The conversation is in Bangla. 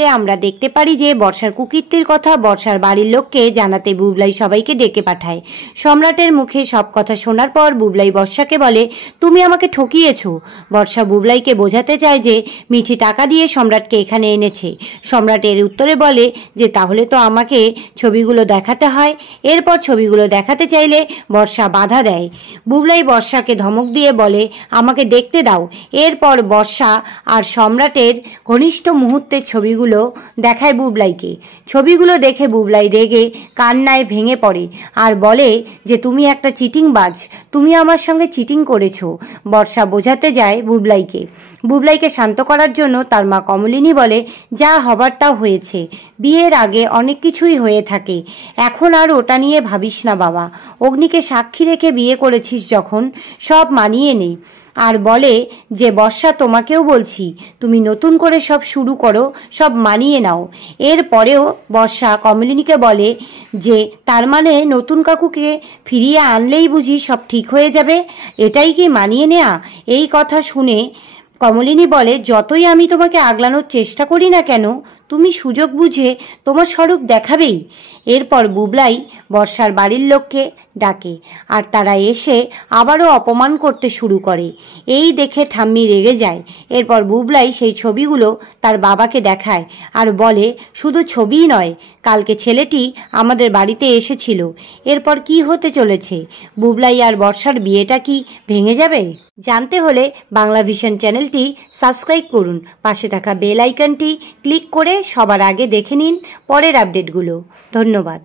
আসলে আমরা দেখতে পারি যে বর্ষার কুকীর্তির কথা বর্ষার বাড়ির লোককে জানাতে বুবলাই সবাইকে ডেকে পাঠায়। সম্রাটের মুখে সব কথা শোনার পর বুবলাই বর্ষাকে বলে, তুমি আমাকে ঠকিয়েছ। বর্ষা বুবলাইকে বোঝাতে চায় যে মিঠি টাকা দিয়ে সম্রাটকে এখানে এনেছে। সম্রাট এর উত্তরে বলে যে তাহলে তো আমাকে ছবিগুলো দেখাতে হয়। এরপর ছবিগুলো দেখাতে চাইলে বর্ষা বাধা দেয়। বুবলাই বর্ষাকে ধমক দিয়ে বলে, আমাকে দেখতে দাও। এরপর বর্ষা আর সম্রাটের ঘনিষ্ঠ মুহূর্তের ছবিগুলো দেখায় বুবলাইকে। ছবিগুলো দেখে বুবলাই রেগে কান্নায় ভেঙে পড়ে আর বলে যে তুমি একটা চিটিংবাজ, তুমি আমার সঙ্গে চিটিং করেছো। বর্ষা বোঝাতে যায় বুবলাইকে শান্ত করার জন্য তার মা কমলিনী বলে, যা হবার তা হয়েছে, বিয়ের আগে অনেক কিছুই হয়ে থাকে, এখন আর ওটা নিয়ে ভাবিস না বাবা। অগ্নিকে সাক্ষী রেখে বিয়ে করেছিস যখন, সব মানিয়ে নে। আর বলে যে বর্ষা তোমাকেও বলছি, তুমি নতুন করে সব শুরু করো, সব মানিয়ে নাও। এরপরেও বর্ষা কমলিনীকে বলে যে তার মানে নতুন কাকুকে ফিরিয়ে আনলেই বুঝি সব ঠিক হয়ে যাবে, এটাই কি মানিয়ে নেয়া? এই কথা শুনে কমলিনী বলে, যতই আমি তোমাকে আগলানোর চেষ্টা করি না কেন, তুমি সুযোগ বুঝে তোমার স্বরূপ দেখাবেই। এরপর বুবলাই বর্ষার বাড়ির লোককে ডাকে আর তারা এসে আবারও অপমান করতে শুরু করে। এই দেখে ঠাম্মি রেগে যায়। এরপর বুবলাই সেই ছবিগুলো তার বাবাকে দেখায় আর বলে, শুধু ছবিই নয়, কালকে ছেলেটি আমাদের বাড়িতে এসেছিল। এরপর কি হতে চলেছে? বুবলাই আর বর্ষার বিয়েটা কি ভেঙে যাবে? জানতে হলে বাংলা ভিশন চ্যানেলটি সাবস্ক্রাইব করুন, পাশে থাকা বেল আইকনটি ক্লিক করে সবার আগে দেখে নিন পরের আপডেটগুলো। ধন্যবাদ।